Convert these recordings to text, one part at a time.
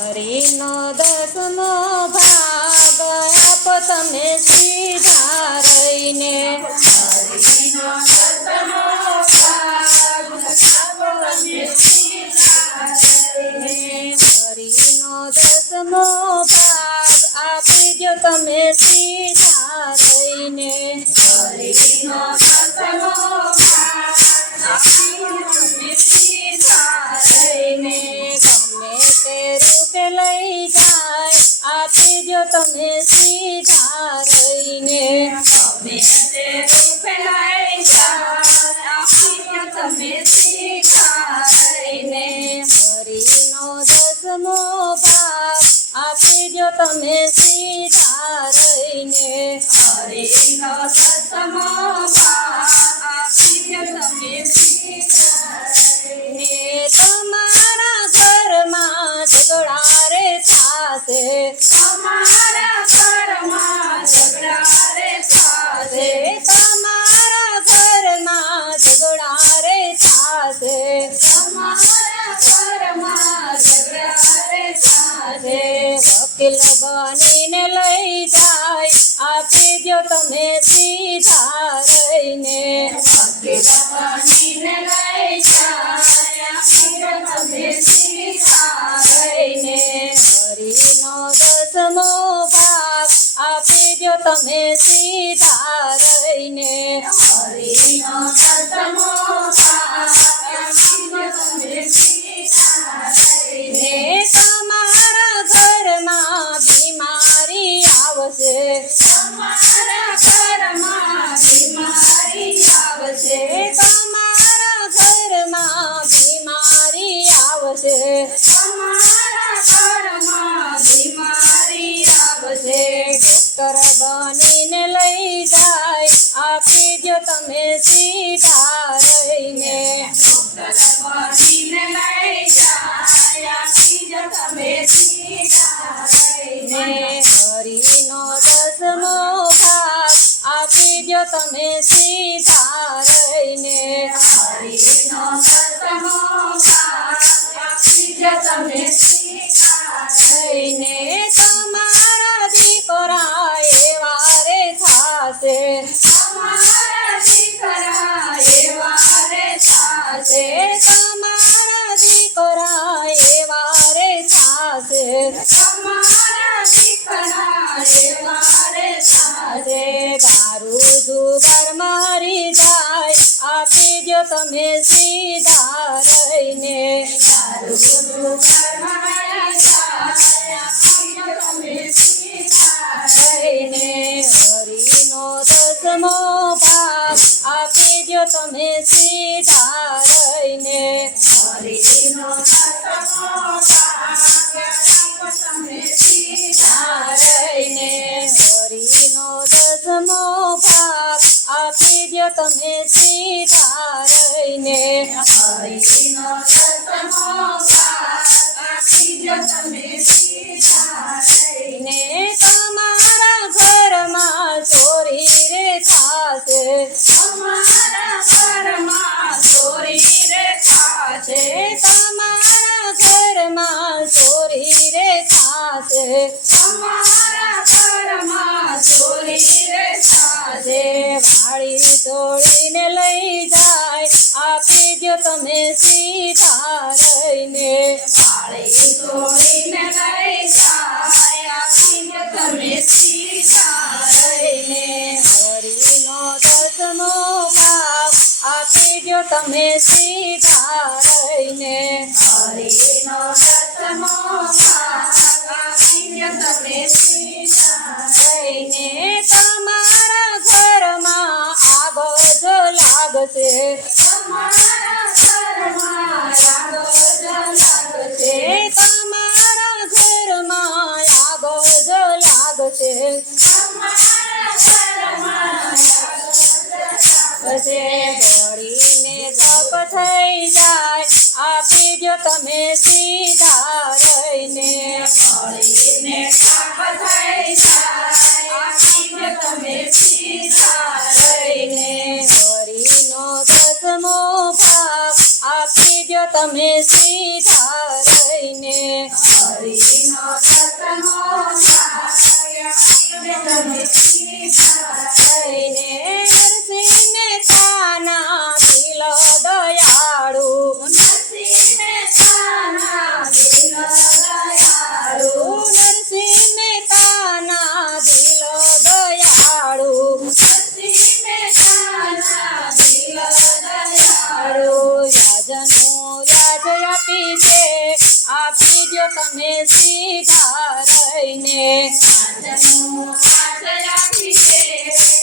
હરિનો દસમો ભાગ આપો તમે સીધા રહીને. હરિનો દસમો ભાગ આપો તમે સીધા રહીને. હરિનો દસમો ભાગ આપી દો તમે સીધા રહીને. હરિનો દસમો ભાગ આપી દો તમે સીધા રહીને. ગમે તે રૂપે લઈ જાય આપી દો તમે સીધા રહીને. ગમે તે રૂપે લઈ જાય આપી દો તમે સીધા રહીને. હરિનો દસમો ભાગ આપી દો તમે સીધા રહીને. હરિનો દસમો ભાગ આપી દો તમે સીધા રહીને. તમારા ઘરમાં ઝઘડા રે થાશે. તમારા ઘરમાં ઝઘડા રે થાશે. તમારા ઘરમાં ઝઘડા રે થાશે. તમારા ઘરમાં ઝઘડા રે થાશે. વકીલ બનીને લઈ જાય આપી દો તમે સીધા રહીને. વકીલ બનીને લઈ જાય આપી દો તમે સીધા રહીને. હરિનો દસમો ભાગ આપી દો તમે સીધા રહીને. હરિનો દસમો ભાગ આપી દો તમે સીધા રહીને. તમારા ઘરમાં બીમારી આવશે. તમારા ઘરમાં બીમારી આવશે. તમારા ઘરમાં બીમારી આવશે. તમારા ઘરમાં બીમારી આવશે. ડોક્ટર બનીને લઈ જાય આપી દો તમે સીધા રહીને. બનીને લઈ જાય આપી દો તમે સીધા રહીને. હરિનો દસમો ભાગ આપી દો તમે સીધા રહીને. હરિનો દસમો ભાગ આપી દો તમે સીધા રહીને. તમારા દીકરા એવા રે થાશે. તમારા દીકરા એવા રે થાશે. તમારા દીકરા એવા રે થાશે. તમારા દીકરા એવા રે થાશે. દારૂ જુગાર મારી જાય આપી દો તમે સીધા રહીને. દારૂ જુગારમાં જાય આપી દો તમે સીધા રહીને. હરિનો દસમો ભાગ આપી દો તમે સીધા રહીને. હરિનો દસમો ભાગ આપો તમે સીધા રહીને. હરિનો દસમો ભાગ આપી દો તમે સીધા રહીને. હરિનો દસમો ભાગ આપી દો તમે સીધા રહીને. તમારા ઘરમાં ચોરી રે થાશે. તમારા ઘરમાં ચોરી રે થાશે. તમારા ઘરમાં ચોરી રે થાશે. તમારા ઘરમાં ચોરી રે થાશે. વાળી તોડીને લઈ જાય આપી દો તમે સીધા રહીને. વાળી તોડીને લઈ જાય આપી દો તમે સીધા રહીને. હરિનો દસમો ભાગ આપી દો તમે સીધા રહીને. હરિનો દસમો ભાગ આપી દો તમે સીધા રહીને. તમારા ઘરમાં આગ જો લાગશે. તમારા ઘરમાં રાગો લાગશે. તમારા ઘરમાં આગ જો લાગશે. તમારા ઘરમાં બળીને સપ થઈ જાય આપી દો તમે સીધા રહીને. બળીને સપ થઈ જાય આપી દો તમે સીધા રહીને. હરિનો દસમો ભાગ આપી દો તમે સીધા રહીને. હરિનો દસમો ભાગ આપીજો તમે સીધા રહીને નરસિંહ મહેતાના દિલ દયાળુ નરસિંહ મહેતાના દિલ દયાળુ નરસિંહ મહેતાના દિલ દયાળુ નરસિંહ મહેતાના દિલ દયાળુ વ્યાજનું વ્યાજ આપીજો તમે સીધા રહીને આજનું આજ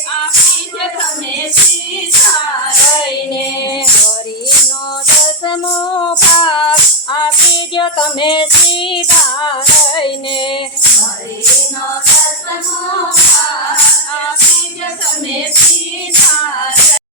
આપીજો તમે સીધા રહીને હરિનો દસમો ભાગ આપીજો તમે સીધા રહીને હરિનો દસમો ભાગ આપીજો તમે સીધા